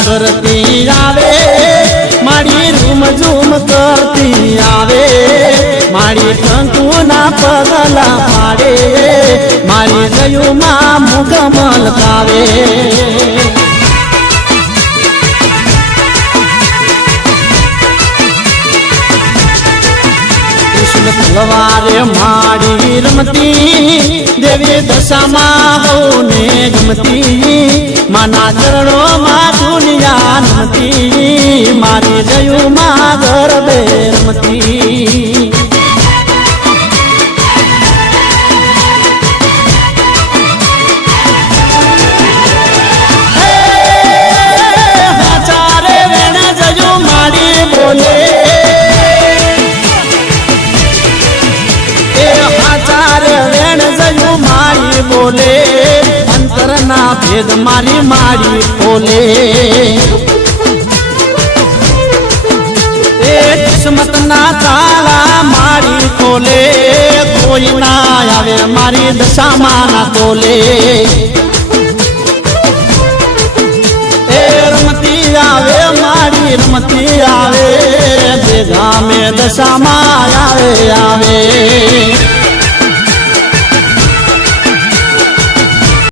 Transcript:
કરતી આવે મારી રૂમ ઝૂમ કરતી આવે મારી કંકુના પગલા પાડે મારી ગયુમાં મુખ મલકાવે તલવારે માડી રમતી દેવી દશામાં હોને ગમતી માના ચરણોમાં દુનિયા નમતી મારી જયુમાં ગરબે રમતી ચારે વેણ જયુ માડી બોલે બોલે અંતરના ભેદ મારી મારી બોલે એ કિસ્મતના તાળા મારી ખોલે કોઈ ના આવે મારી દશામાં ના તોલે એ રમતી આવે મારી રમતી આવે જે ગામે દશામાં આવે આવે